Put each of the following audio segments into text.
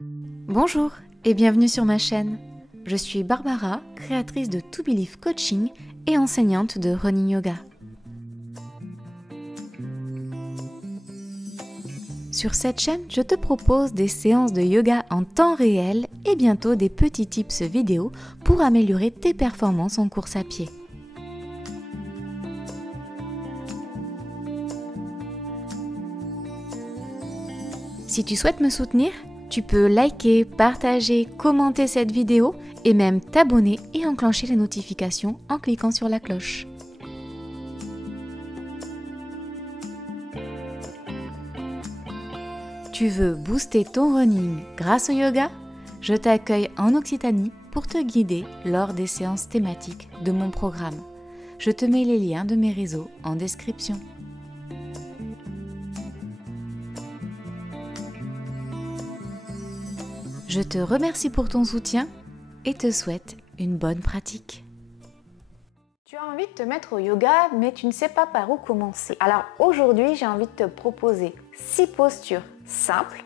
Bonjour et bienvenue sur ma chaîne. Je suis Barbara, créatrice de To Believe Coaching et enseignante de Running Yoga. Sur cette chaîne, je te propose des séances de yoga en temps réel et bientôt des petits tips vidéo pour améliorer tes performances en course à pied. Si tu souhaites me soutenir, tu peux liker, partager, commenter cette vidéo et même t'abonner et enclencher les notifications en cliquant sur la cloche. Tu veux booster ton running grâce au yoga? Je t'accueille en Occitanie pour te guider lors des séances thématiques de mon programme. Je te mets les liens de mes réseaux en description. Je te remercie pour ton soutien et te souhaite une bonne pratique. Tu as envie de te mettre au yoga, mais tu ne sais pas par où commencer. Alors aujourd'hui, j'ai envie de te proposer 6 postures simples,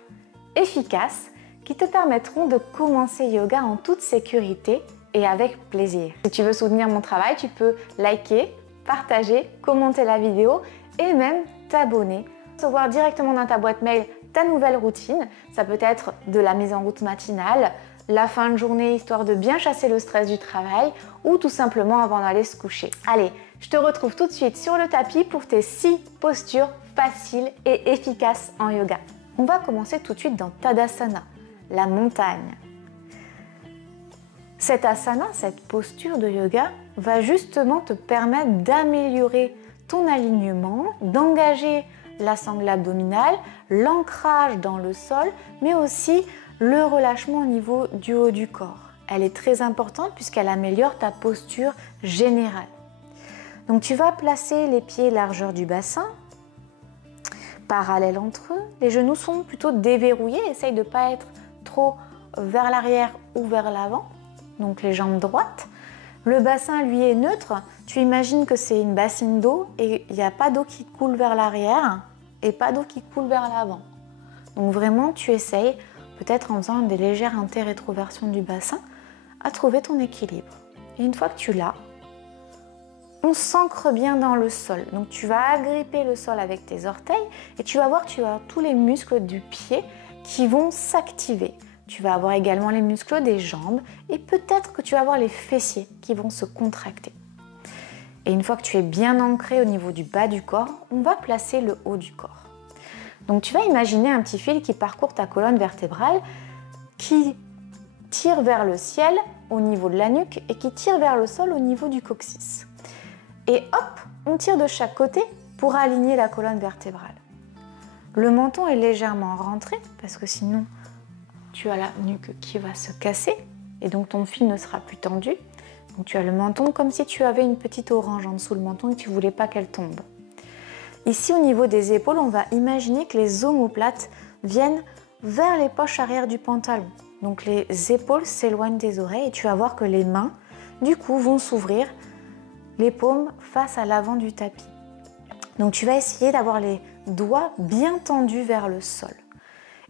efficaces, qui te permettront de commencer yoga en toute sécurité et avec plaisir. Si tu veux soutenir mon travail, tu peux liker, partager, commenter la vidéo et même t'abonner. Recevoir directement dans ta boîte mail ta nouvelle routine. Ça peut être de la mise en route matinale, la fin de journée histoire de bien chasser le stress du travail ou tout simplement avant d'aller se coucher. Allez, je te retrouve tout de suite sur le tapis pour tes 6 postures faciles et efficaces en yoga. On va commencer tout de suite dans Tadasana, la montagne. Cet asana, cette posture de yoga, va justement te permettre d'améliorer ton alignement, d'engager la sangle abdominale, l'ancrage dans le sol, mais aussi le relâchement au niveau du haut du corps. Elle est très importante puisqu'elle améliore ta posture générale. Donc tu vas placer les pieds largeur du bassin, parallèles entre eux. Les genoux sont plutôt déverrouillés, essaye de ne pas être trop vers l'arrière ou vers l'avant, donc les jambes droites. Le bassin, lui, est neutre. Tu imagines que c'est une bassine d'eau et il n'y a pas d'eau qui coule vers l'arrière et pas d'eau qui coule vers l'avant. Donc vraiment, tu essayes, peut-être en faisant des légères inter-rétroversions du bassin, à trouver ton équilibre. Et une fois que tu l'as, on s'ancre bien dans le sol. Donc tu vas agripper le sol avec tes orteils et tu vas voir que tu as tous les muscles du pied qui vont s'activer. Tu vas avoir également les muscles des jambes et peut-être que tu vas avoir les fessiers qui vont se contracter. Et une fois que tu es bien ancré au niveau du bas du corps, on va placer le haut du corps. Donc tu vas imaginer un petit fil qui parcourt ta colonne vertébrale, qui tire vers le ciel au niveau de la nuque et qui tire vers le sol au niveau du coccyx. Et hop, on tire de chaque côté pour aligner la colonne vertébrale. Le menton est légèrement rentré parce que sinon tu as la nuque qui va se casser et donc ton fil ne sera plus tendu. Donc tu as le menton comme si tu avais une petite orange en dessous le menton et que tu ne voulais pas qu'elle tombe. Ici au niveau des épaules, on va imaginer que les omoplates viennent vers les poches arrière du pantalon. Donc les épaules s'éloignent des oreilles et tu vas voir que les mains du coup vont s'ouvrir, les paumes face à l'avant du tapis. Donc tu vas essayer d'avoir les doigts bien tendus vers le sol.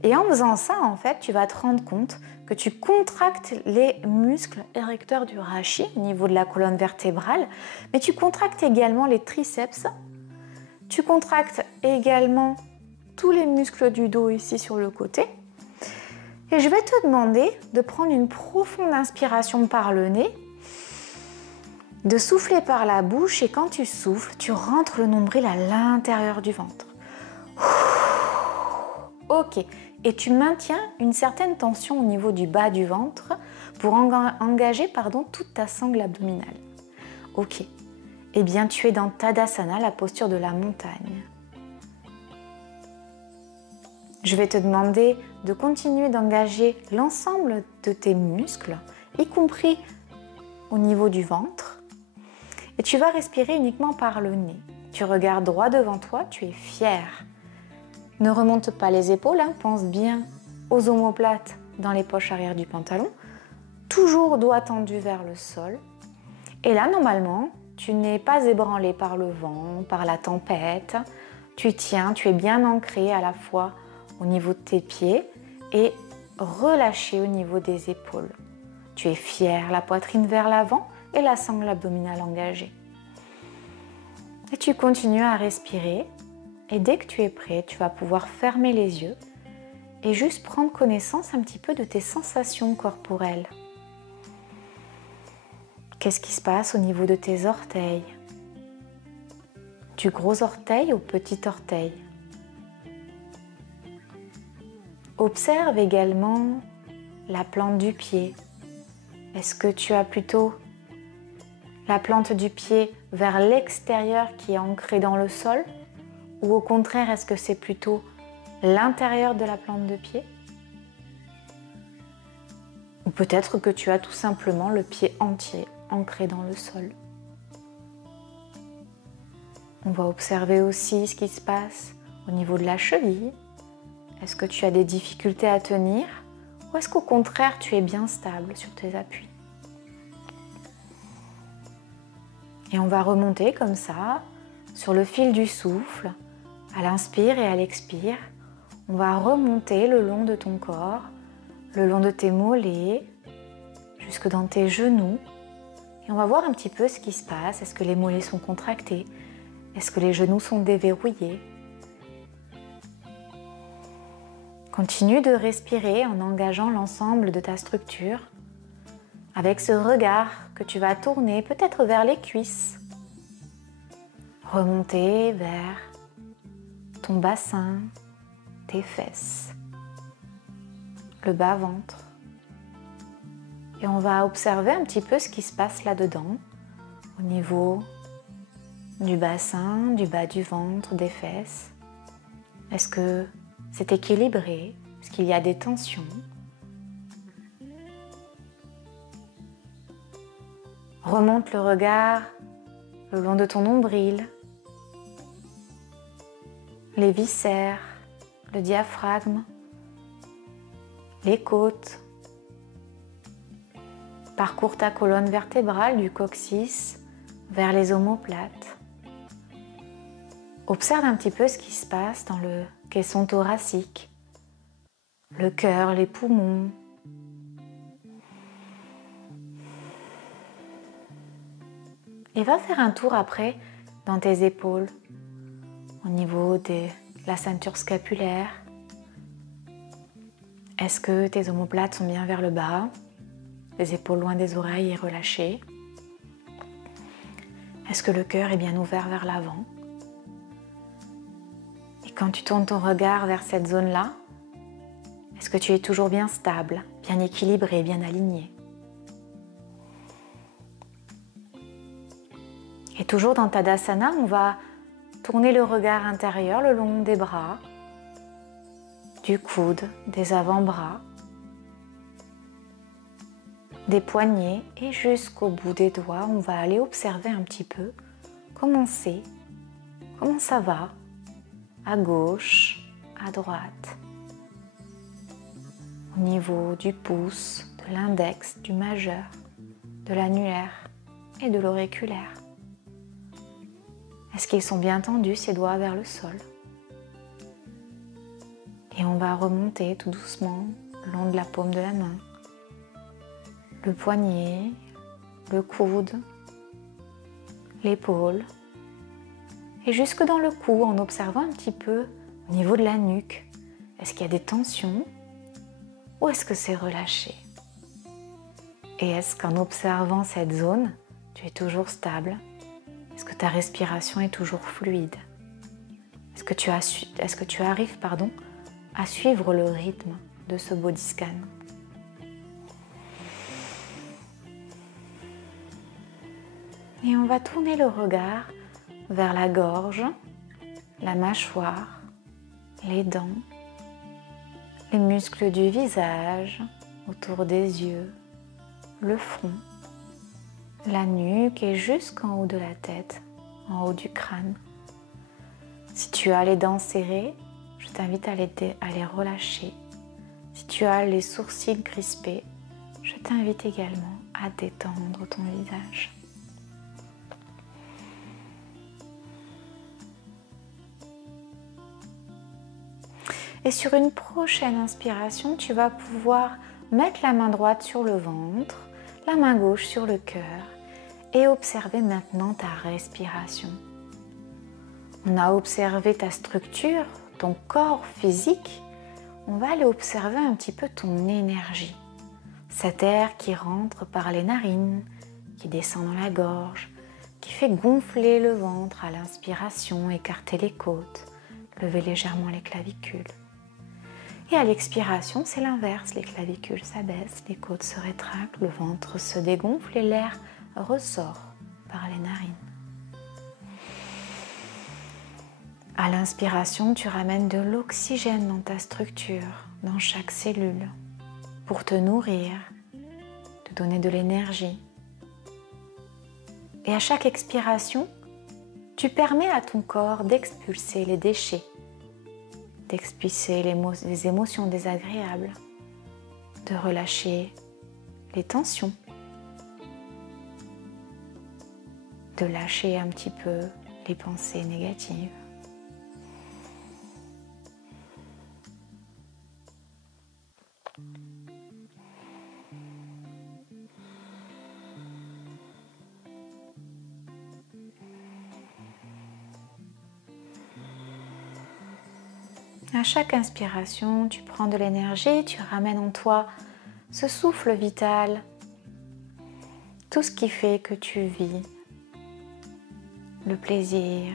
Et en faisant ça, en fait, tu vas te rendre compte que tu contractes les muscles érecteurs du rachis au niveau de la colonne vertébrale, mais tu contractes également les triceps, tu contractes également tous les muscles du dos ici sur le côté. Et je vais te demander de prendre une profonde inspiration par le nez, de souffler par la bouche et quand tu souffles, tu rentres le nombril à l'intérieur du ventre. Ok. Et tu maintiens une certaine tension au niveau du bas du ventre pour engager toute ta sangle abdominale. Ok. Eh bien, tu es dans Tadasana, la posture de la montagne. Je vais te demander de continuer d'engager l'ensemble de tes muscles, y compris au niveau du ventre. Et tu vas respirer uniquement par le nez. Tu regardes droit devant toi, tu es fier. Ne remonte pas les épaules, pense bien aux omoplates dans les poches arrière du pantalon. Toujours doigts tendus vers le sol. Et là, normalement, tu n'es pas ébranlé par le vent, par la tempête. Tu tiens, tu es bien ancré à la fois au niveau de tes pieds et relâché au niveau des épaules. Tu es fier, la poitrine vers l'avant et la sangle abdominale engagée. Et tu continues à respirer. Et dès que tu es prêt, tu vas pouvoir fermer les yeux et juste prendre connaissance un petit peu de tes sensations corporelles. Qu'est-ce qui se passe au niveau de tes orteils? Du gros orteil au petit orteil. Observe également la plante du pied. Est-ce que tu as plutôt la plante du pied vers l'extérieur qui est ancrée dans le sol? Ou au contraire, est-ce que c'est plutôt l'intérieur de la plante de pied? Ou peut-être que tu as tout simplement le pied entier ancré dans le sol. On va observer aussi ce qui se passe au niveau de la cheville. Est-ce que tu as des difficultés à tenir ou est-ce qu'au contraire tu es bien stable sur tes appuis? Et on va remonter comme ça sur le fil du souffle, à l'inspire et à l'expire. On va remonter le long de ton corps, le long de tes mollets, jusque dans tes genoux. Et on va voir un petit peu ce qui se passe. Est-ce que les mollets sont contractés? Est-ce que les genoux sont déverrouillés? Continue de respirer en engageant l'ensemble de ta structure avec ce regard que tu vas tourner peut-être vers les cuisses, remonter vers ton bassin, tes fesses, le bas-ventre. Et on va observer un petit peu ce qui se passe là-dedans, au niveau du bassin, du bas du ventre, des fesses. Est-ce que c'est équilibré? Est-ce qu'il y a des tensions? Remonte le regard le long de ton nombril, les viscères, le diaphragme, les côtes. Parcours ta colonne vertébrale du coccyx vers les omoplates. Observe un petit peu ce qui se passe dans le caisson thoracique, le cœur, les poumons. Et va faire un tour après dans tes épaules, au niveau de la ceinture scapulaire. Est-ce que tes omoplates sont bien vers le bas? Les épaules loin des oreilles et relâchées. Est-ce que le cœur est bien ouvert vers l'avant? Et quand tu tournes ton regard vers cette zone-là, est-ce que tu es toujours bien stable, bien équilibré, bien aligné? Et toujours dans Tadasana, on va tourner le regard intérieur le long des bras, du coude, des avant-bras, des poignets et jusqu'au bout des doigts. On va aller observer un petit peu comment c'est, comment ça va, à gauche, à droite, au niveau du pouce, de l'index, du majeur, de l'annulaire et de l'auriculaire. Est-ce qu'ils sont bien tendus, ces doigts vers le sol? Et on va remonter tout doucement le long de la paume de la main, le poignet, le coude, l'épaule, et jusque dans le cou en observant un petit peu au niveau de la nuque. Est-ce qu'il y a des tensions ou est-ce que c'est relâché? Et est-ce qu'en observant cette zone, tu es toujours stable? Est-ce que ta respiration est toujours fluide? Est-ce que tu arrives à suivre le rythme de ce body scan? Et on va tourner le regard vers la gorge, la mâchoire, les dents, les muscles du visage, autour des yeux, le front, la nuque et jusqu'en haut de la tête, en haut du crâne. Si tu as les dents serrées, je t'invite à les relâcher. Si tu as les sourcils crispés, je t'invite également à détendre ton visage. Et sur une prochaine inspiration, tu vas pouvoir mettre la main droite sur le ventre, la main gauche sur le cœur et observer maintenant ta respiration. On a observé ta structure, ton corps physique. On va aller observer un petit peu ton énergie. Cet air qui rentre par les narines, qui descend dans la gorge, qui fait gonfler le ventre à l'inspiration, écarter les côtes, lever légèrement les clavicules. Et à l'expiration, c'est l'inverse, les clavicules s'abaissent, les côtes se rétractent, le ventre se dégonfle et l'air ressort par les narines. À l'inspiration, tu ramènes de l'oxygène dans ta structure, dans chaque cellule, pour te nourrir, te donner de l'énergie. Et à chaque expiration, tu permets à ton corps d'expulser les déchets, d'expulser les émotions désagréables, de relâcher les tensions, de lâcher un petit peu les pensées négatives. À chaque inspiration, tu prends de l'énergie, tu ramènes en toi ce souffle vital, tout ce qui fait que tu vis, le plaisir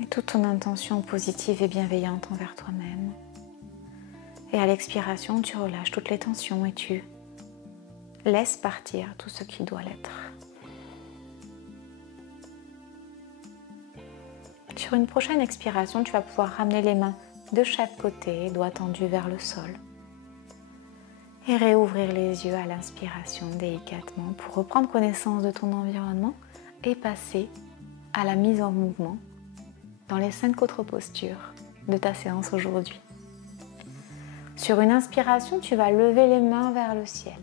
et toute ton intention positive et bienveillante envers toi-même. Et à l'expiration, tu relâches toutes les tensions et tu laisses partir tout ce qui doit l'être. Sur une prochaine expiration, tu vas pouvoir ramener les mains de chaque côté, doigts tendus vers le sol. Et réouvrir les yeux à l'inspiration délicatement pour reprendre connaissance de ton environnement et passer à la mise en mouvement dans les 5 autres postures de ta séance aujourd'hui. Sur une inspiration, tu vas lever les mains vers le ciel.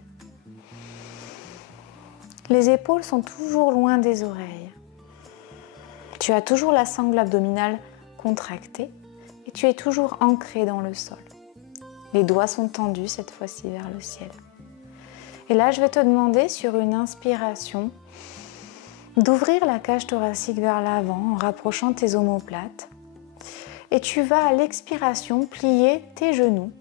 Les épaules sont toujours loin des oreilles. Tu as toujours la sangle abdominale contractée et tu es toujours ancré dans le sol. Les doigts sont tendus cette fois-ci vers le ciel. Et là, je vais te demander sur une inspiration d'ouvrir la cage thoracique vers l'avant en rapprochant tes omoplates. Et tu vas à l'expiration plier tes genoux,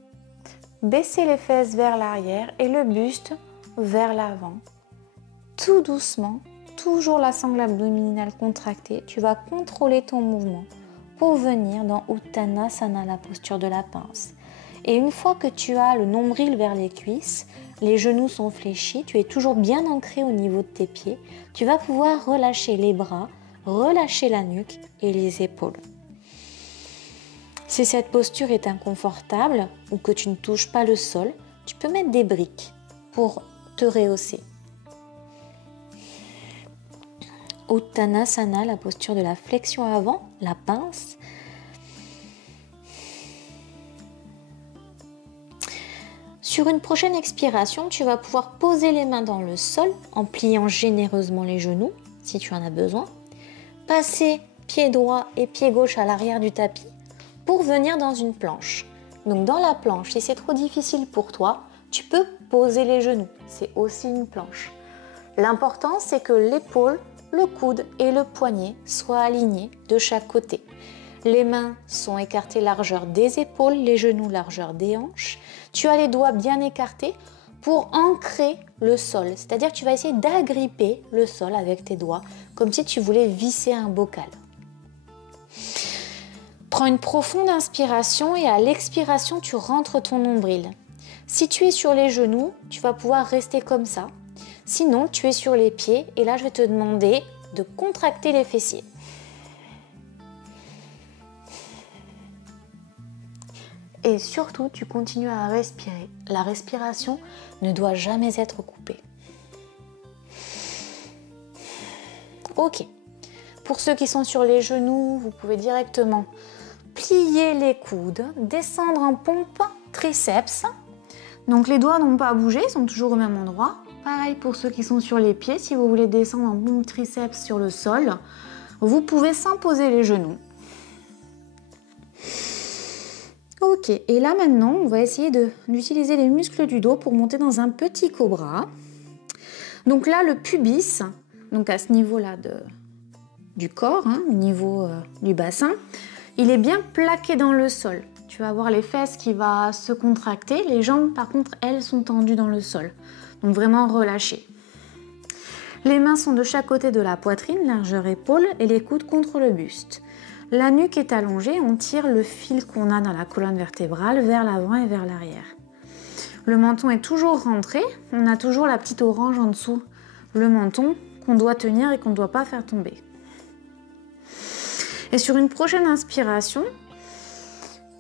baisser les fesses vers l'arrière et le buste vers l'avant. Tout doucement, toujours la sangle abdominale contractée, tu vas contrôler ton mouvement pour venir dans Uttanasana, la posture de la pince. Et une fois que tu as le nombril vers les cuisses, les genoux sont fléchis, tu es toujours bien ancré au niveau de tes pieds, tu vas pouvoir relâcher les bras, relâcher la nuque et les épaules. Si cette posture est inconfortable ou que tu ne touches pas le sol, tu peux mettre des briques pour te rehausser. Uttanasana, la posture de la flexion avant, la pince. Sur une prochaine expiration, tu vas pouvoir poser les mains dans le sol en pliant généreusement les genoux, si tu en as besoin. Passer pied droit et pied gauche à l'arrière du tapis pour venir dans une planche. Donc dans la planche, si c'est trop difficile pour toi, tu peux poser les genoux. C'est aussi une planche. L'important, c'est que l'épaule, le coude et le poignet soient alignés de chaque côté. Les mains sont écartées largeur des épaules, les genoux largeur des hanches. Tu as les doigts bien écartés pour ancrer le sol. C'est-à-dire que tu vas essayer d'agripper le sol avec tes doigts, comme si tu voulais visser un bocal. Prends une profonde inspiration et à l'expiration, tu rentres ton nombril. Si tu es sur les genoux, tu vas pouvoir rester comme ça. Sinon, tu es sur les pieds et là, je vais te demander de contracter les fessiers. Et surtout, tu continues à respirer. La respiration ne doit jamais être coupée. Ok. Pour ceux qui sont sur les genoux, vous pouvez directement plier les coudes, descendre en pompe triceps. Donc les doigts n'ont pas à bouger, ils sont toujours au même endroit. Pareil pour ceux qui sont sur les pieds, si vous voulez descendre en pompe triceps sur le sol, vous pouvez sans poser les genoux. Ok, et là maintenant, on va essayer d'utiliser les muscles du dos pour monter dans un petit cobra. Donc là, le pubis, donc à ce niveau-là du corps, hein, au niveau du bassin, il est bien plaqué dans le sol. Tu vas avoir les fesses qui vont se contracter, les jambes par contre, elles sont tendues dans le sol. Donc vraiment relâchées. Les mains sont de chaque côté de la poitrine, largeur épaule, et les coudes contre le buste. La nuque est allongée, on tire le fil qu'on a dans la colonne vertébrale vers l'avant et vers l'arrière. Le menton est toujours rentré, on a toujours la petite orange en dessous, le menton qu'on doit tenir et qu'on ne doit pas faire tomber. Et sur une prochaine inspiration,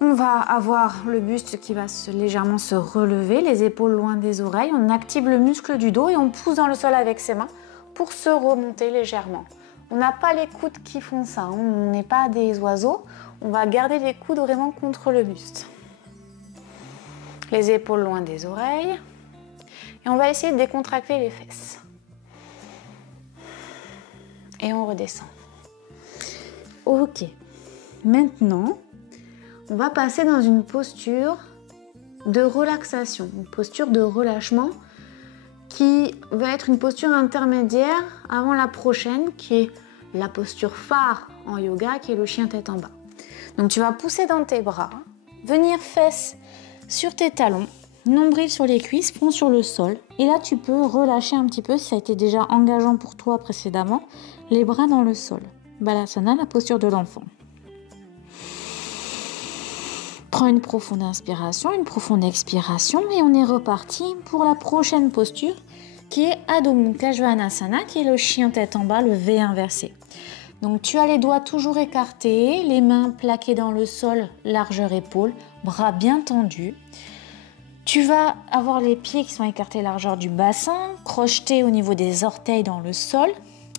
on va avoir le buste qui va légèrement se relever, les épaules loin des oreilles, on active le muscle du dos et on pousse dans le sol avec ses mains pour se remonter légèrement. On n'a pas les coudes qui font ça, hein. On n'est pas des oiseaux, on va garder les coudes vraiment contre le buste. Les épaules loin des oreilles. Et on va essayer de décontracter les fesses. Et on redescend. Ok, maintenant, on va passer dans une posture de relaxation, une posture de relâchement qui va être une posture intermédiaire avant la prochaine qui est la posture phare en yoga qui est le chien tête en bas. Donc tu vas pousser dans tes bras, venir fesses sur tes talons, nombril sur les cuisses, front sur le sol. Et là tu peux relâcher un petit peu si ça a été déjà engageant pour toi précédemment, les bras dans le sol. Balasana, la posture de l'enfant. Prends une profonde inspiration, une profonde expiration et on est reparti pour la prochaine posture qui est Adho Mukha Svanasana, qui est le chien tête en bas, le V inversé. Donc tu as les doigts toujours écartés, les mains plaquées dans le sol, largeur épaule, bras bien tendus. Tu vas avoir les pieds qui sont écartés largeur du bassin, crochetés au niveau des orteils dans le sol.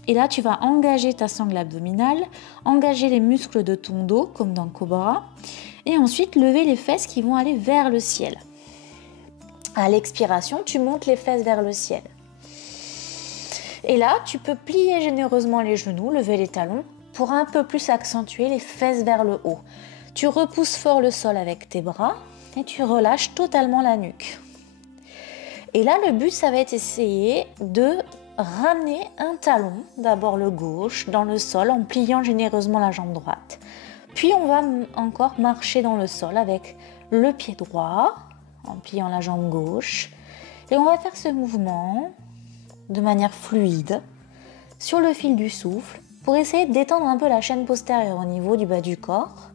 Et là, tu vas engager ta sangle abdominale, engager les muscles de ton dos, comme dans Cobra, et ensuite lever les fesses qui vont aller vers le ciel. À l'expiration, tu montes les fesses vers le ciel. Et là, tu peux plier généreusement les genoux, lever les talons, pour un peu plus accentuer les fesses vers le haut. Tu repousses fort le sol avec tes bras, et tu relâches totalement la nuque. Et là, le but, ça va être d'essayer de ramener un talon, d'abord le gauche, dans le sol en pliant généreusement la jambe droite. Puis on va encore marcher dans le sol avec le pied droit, en pliant la jambe gauche. Et on va faire ce mouvement de manière fluide, sur le fil du souffle, pour essayer de détendre un peu la chaîne postérieure au niveau du bas du corps.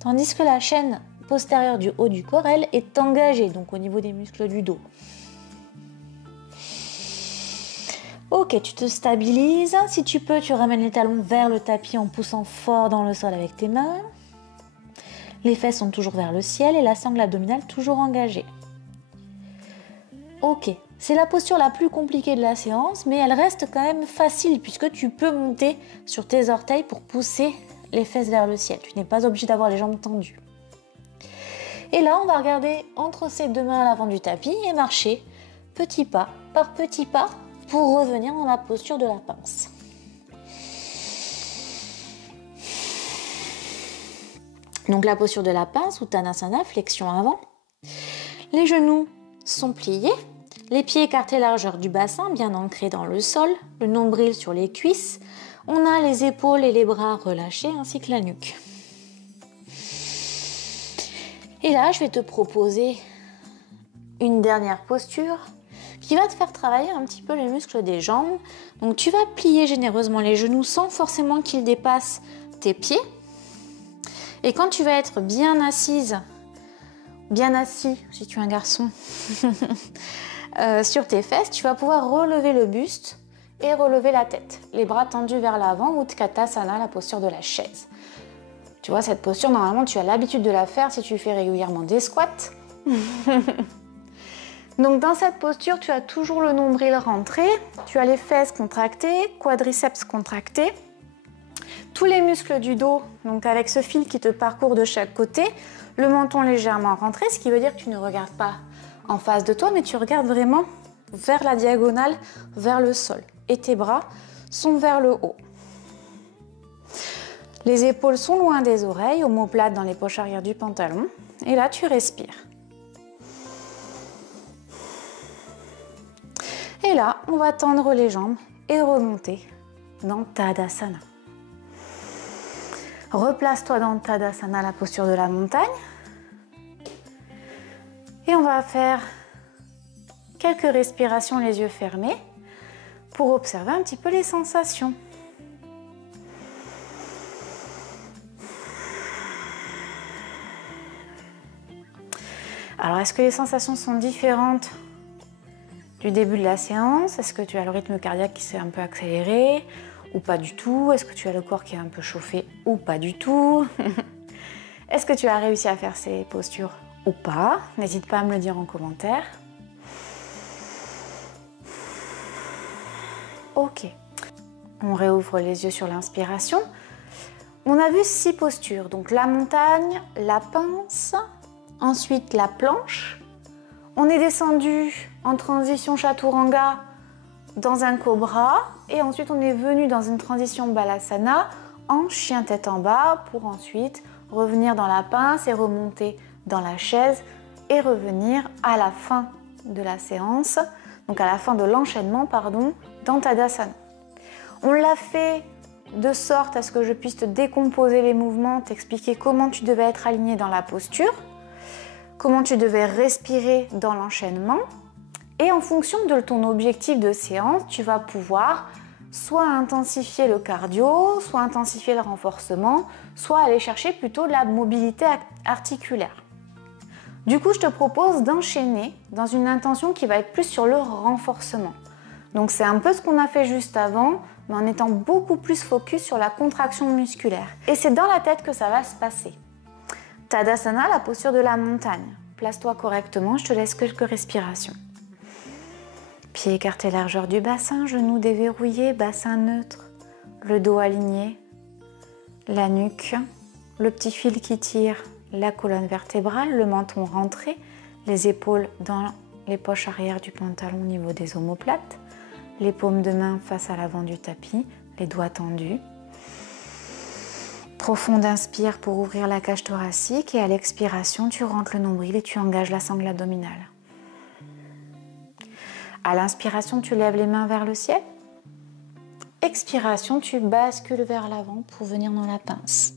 Tandis que la chaîne postérieure du haut du corps, elle, est engagée, donc au niveau des muscles du dos. Ok, tu te stabilises. Si tu peux, tu ramènes les talons vers le tapis en poussant fort dans le sol avec tes mains. Les fesses sont toujours vers le ciel et la sangle abdominale toujours engagée. Ok, c'est la posture la plus compliquée de la séance, mais elle reste quand même facile puisque tu peux monter sur tes orteils pour pousser les fesses vers le ciel. Tu n'es pas obligé d'avoir les jambes tendues. Et là, on va regarder entre ces deux mains à l'avant du tapis et marcher petit pas par petit pas pour revenir dans la posture de la pince. Donc la posture de la pince, Uttanasana, flexion avant. Les genoux sont pliés, les pieds écartés largeur du bassin, bien ancrés dans le sol, le nombril sur les cuisses. On a les épaules et les bras relâchés ainsi que la nuque. Et là, je vais te proposer une dernière posture qui va te faire travailler un petit peu les muscles des jambes. Donc tu vas plier généreusement les genoux sans forcément qu'ils dépassent tes pieds. Et quand tu vas être bien assise, bien assis, si tu es un garçon, sur tes fesses, tu vas pouvoir relever le buste et relever la tête. Les bras tendus vers l'avant, Utkatasana, la posture de la chaise. Tu vois, cette posture, normalement, tu as l'habitude de la faire si tu fais régulièrement des squats. Donc dans cette posture, tu as toujours le nombril rentré, tu as les fesses contractées, quadriceps contractés, tous les muscles du dos, donc avec ce fil qui te parcourt de chaque côté, le menton légèrement rentré, ce qui veut dire que tu ne regardes pas en face de toi, mais tu regardes vraiment vers la diagonale, vers le sol. Et tes bras sont vers le haut. Les épaules sont loin des oreilles, omoplates dans les poches arrière du pantalon. Et là, tu respires. Et là, on va tendre les jambes et remonter dans Tadasana. Replace-toi dans Tadasana, la posture de la montagne. Et on va faire quelques respirations les yeux fermés pour observer un petit peu les sensations. Alors, est-ce que les sensations sont différentes du début de la séance? Est-ce que tu as le rythme cardiaque qui s'est un peu accéléré ou pas du tout? Est-ce que tu as le corps qui est un peu chauffé ou pas du tout? Est-ce que tu as réussi à faire ces postures ou pas? N'hésite pas à me le dire en commentaire. Ok. On réouvre les yeux sur l'inspiration. On a vu 6 postures. Donc la montagne, la pince, ensuite la planche. On est descendu en transition chaturanga dans un cobra et ensuite on est venu dans une transition balasana en chien tête en bas pour ensuite revenir dans la pince et remonter dans la chaise et revenir à la fin de la séance, donc à la fin de l'enchaînement, pardon, dans Tadasana. On l'a fait de sorte à ce que je puisse te décomposer les mouvements, t'expliquer comment tu devais être aligné dans la posture, comment tu devais respirer dans l'enchaînement. Et en fonction de ton objectif de séance, tu vas pouvoir soit intensifier le cardio, soit intensifier le renforcement, soit aller chercher plutôt de la mobilité articulaire. Du coup, je te propose d'enchaîner dans une intention qui va être plus sur le renforcement. Donc c'est un peu ce qu'on a fait juste avant, mais en étant beaucoup plus focus sur la contraction musculaire. Et c'est dans la tête que ça va se passer. Tadasana, la posture de la montagne. Place-toi correctement, je te laisse quelques respirations. Pieds écartés largeur du bassin, genoux déverrouillés, bassin neutre, le dos aligné, la nuque, le petit fil qui tire la colonne vertébrale, le menton rentré, les épaules dans les poches arrière du pantalon au niveau des omoplates, les paumes de main face à l'avant du tapis, les doigts tendus. Profonde inspire pour ouvrir la cage thoracique et à l'expiration, tu rentres le nombril et tu engages la sangle abdominale. À l'inspiration, tu lèves les mains vers le ciel. Expiration, tu bascules vers l'avant pour venir dans la pince.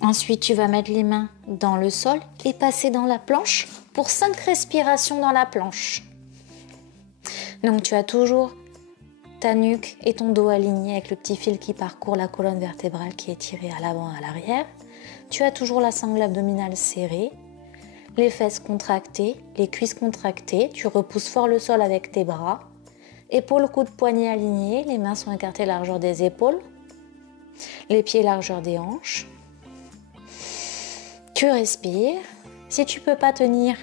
Ensuite, tu vas mettre les mains dans le sol et passer dans la planche pour 5 respirations dans la planche. Donc, tu as toujours ta nuque et ton dos alignés avec le petit fil qui parcourt la colonne vertébrale qui est tirée à l'avant et à l'arrière. Tu as toujours la sangle abdominale serrée, les fesses contractées, les cuisses contractées. Tu repousses fort le sol avec tes bras. Épaules, coudes, poignets alignés. Les mains sont écartées largeur des épaules. Les pieds largeur des hanches. Tu respires. Si tu ne peux pas tenir,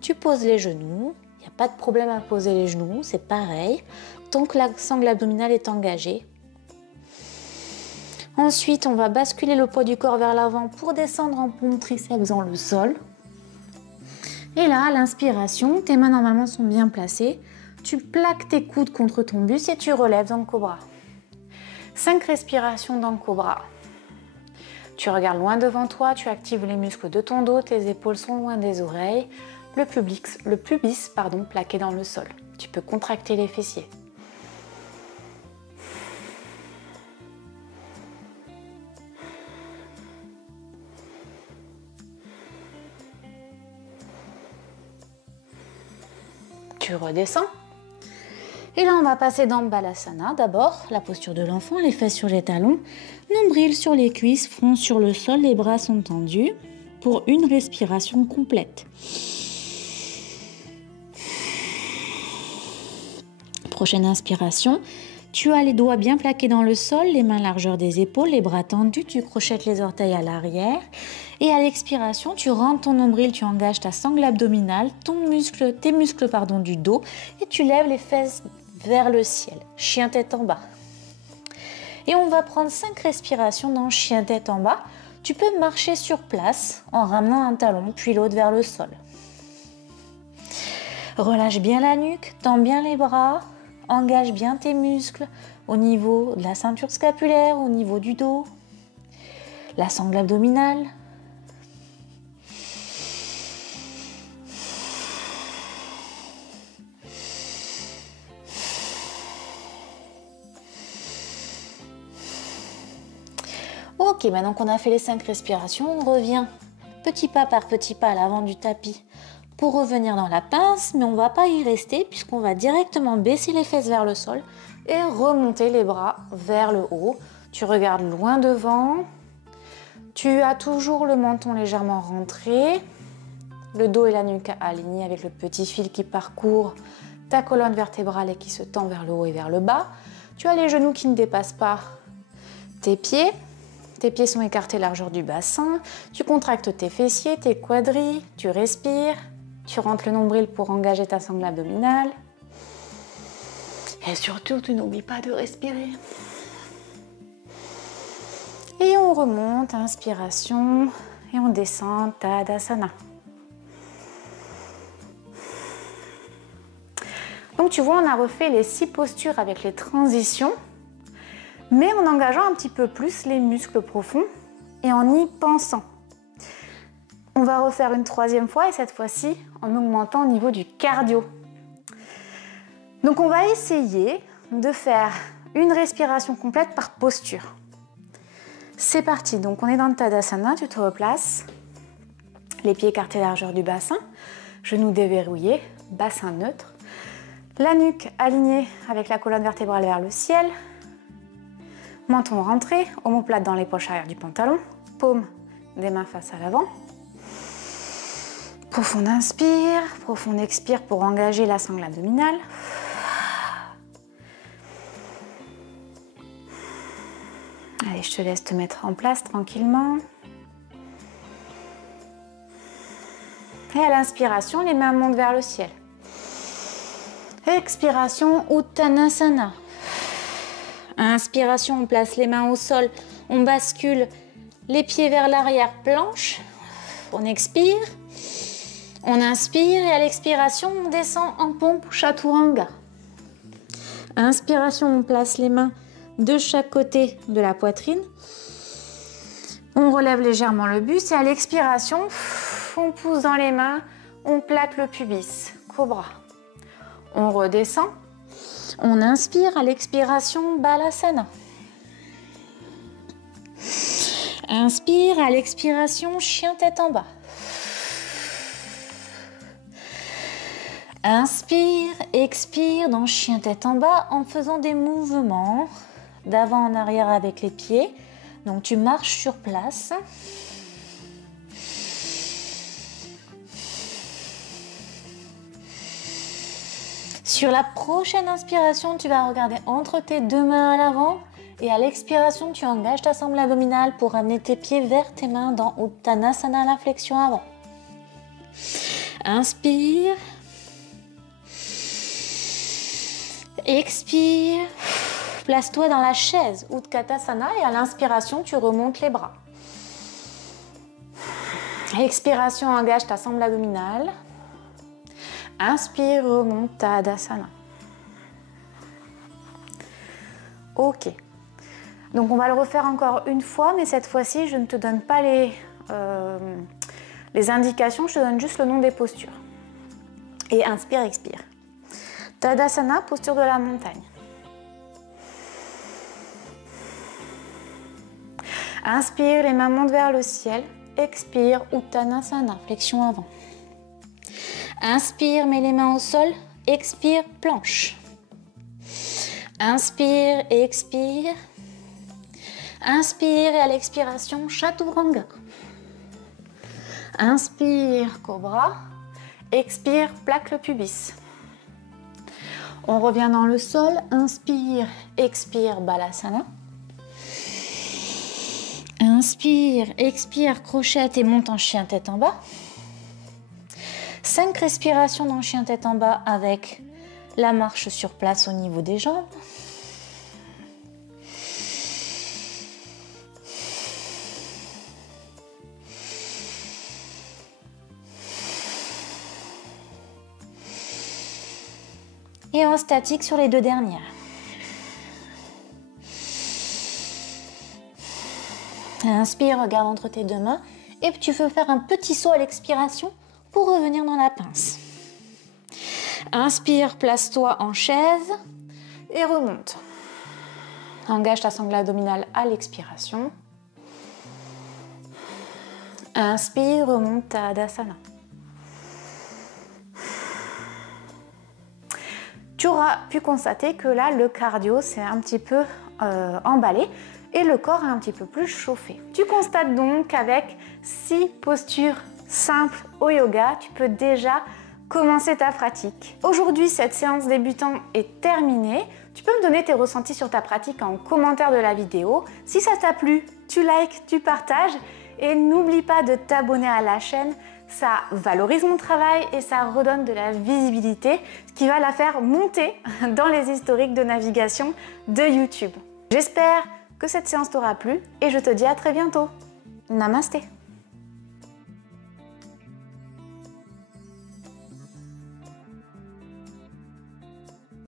tu poses les genoux. Il n'y a pas de problème à poser les genoux, c'est pareil. Tant que la sangle abdominale est engagée. Ensuite, on va basculer le poids du corps vers l'avant pour descendre en pompe triceps dans le sol. Et là, à l'inspiration, tes mains normalement sont bien placées. Tu plaques tes coudes contre ton buste et tu relèves dans le cobra. 5 respirations dans le cobra. Tu regardes loin devant toi, tu actives les muscles de ton dos, tes épaules sont loin des oreilles, le pubis, plaqué dans le sol. Tu peux contracter les fessiers. Tu redescends. Et là, on va passer dans Balasana. D'abord, la posture de l'enfant, les fesses sur les talons, nombril sur les cuisses, front sur le sol, les bras sont tendus pour une respiration complète. Prochaine inspiration, tu as les doigts bien plaqués dans le sol, les mains largeur des épaules, les bras tendus, tu crochettes les orteils à l'arrière. Et à l'expiration, tu rentres ton nombril, tu engages ta sangle abdominale, tes muscles du dos et tu lèves les fesses vers le ciel, chien tête en bas. Et on va prendre 5 respirations dans chien tête en bas. Tu peux marcher sur place en ramenant un talon puis l'autre vers le sol. Relâche bien la nuque, tends bien les bras, engage bien tes muscles au niveau de la ceinture scapulaire, au niveau du dos, la sangle abdominale. Ok, maintenant qu'on a fait les 5 respirations, on revient petit pas par petit pas à l'avant du tapis pour revenir dans la pince, mais on ne va pas y rester puisqu'on va directement baisser les fesses vers le sol et remonter les bras vers le haut. Tu regardes loin devant, tu as toujours le menton légèrement rentré, le dos et la nuque alignés avec le petit fil qui parcourt ta colonne vertébrale et qui se tend vers le haut et vers le bas. Tu as les genoux qui ne dépassent pas tes pieds sont écartés largeur du bassin, tu contractes tes fessiers, tes quadris, tu respires, tu rentres le nombril pour engager ta sangle abdominale. Et surtout, tu n'oublies pas de respirer. Et on remonte, inspiration, et on descend, Tadasana. Donc tu vois, on a refait les 6 postures avec les transitions, mais en engageant un petit peu plus les muscles profonds et en y pensant. On va refaire une 3e fois et cette fois-ci en augmentant au niveau du cardio. Donc on va essayer de faire une respiration complète par posture. C'est parti, donc on est dans le Tadasana, tu te replaces, les pieds écartés largeur du bassin, genoux déverrouillés, bassin neutre, la nuque alignée avec la colonne vertébrale vers le ciel, menton rentré, omoplate dans les poches arrière du pantalon, paume des mains face à l'avant. Profond inspire, profond expire pour engager la sangle abdominale. Allez, je te laisse te mettre en place tranquillement. Et à l'inspiration, les mains montent vers le ciel. Expiration, Uttanasana. Inspiration, on place les mains au sol, on bascule les pieds vers l'arrière, planche. On expire, on inspire et à l'expiration, on descend en pompe Chaturanga. Inspiration, on place les mains de chaque côté de la poitrine. On relève légèrement le buste et à l'expiration, on pousse dans les mains, on plaque le pubis, cobra. On redescend, on inspire, à l'expiration, Balasana. Inspire, à l'expiration, chien tête en bas. Inspire, expire dans chien tête en bas en faisant des mouvements d'avant en arrière avec les pieds. Donc tu marches sur place. Sur la prochaine inspiration, tu vas regarder entre tes 2 mains à l'avant et à l'expiration, tu engages ta sangle abdominale pour amener tes pieds vers tes mains dans Uttanasana, la flexion avant. Inspire. Expire. Place-toi dans la chaise Utkatasana et à l'inspiration, tu remontes les bras. Expiration, engage ta sangle abdominale. Inspire, remonte Tadasana. Ok. Donc on va le refaire encore une fois, mais cette fois-ci, je ne te donne pas les indications, je te donne juste le nom des postures. Et inspire, expire. Tadasana, posture de la montagne. Inspire, les mains montent vers le ciel. Expire, Uttanasana, flexion avant. Inspire, mets les mains au sol. Expire, planche. Inspire et expire. Inspire et à l'expiration, Chaturanga. Inspire, cobra. Expire, plaque le pubis. On revient dans le sol. Inspire, expire, Balasana. Inspire, expire, crochette et monte en chien tête en bas. 5 respirations dans chien tête en bas avec la marche sur place au niveau des jambes. Et en statique sur les 2 dernières. Inspire, regarde entre tes 2 mains et tu veux faire un petit saut à l'expiration pour revenir dans la pince. Inspire, place-toi en chaise et remonte. Engage ta sangle abdominale à l'expiration. Inspire, remonte Tadasana. Tu auras pu constater que là, le cardio s'est un petit peu emballé et le corps est un petit peu plus chauffé. Tu constates donc qu'avec 6 postures simples au yoga, tu peux déjà commencer ta pratique. Aujourd'hui, cette séance débutant est terminée. Tu peux me donner tes ressentis sur ta pratique en commentaire de la vidéo. Si ça t'a plu, tu likes, tu partages et n'oublie pas de t'abonner à la chaîne. Ça valorise mon travail et ça redonne de la visibilité, ce qui va la faire monter dans les historiques de navigation de YouTube. J'espère que cette séance t'aura plu et je te dis à très bientôt. Namasté.